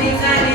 Amen.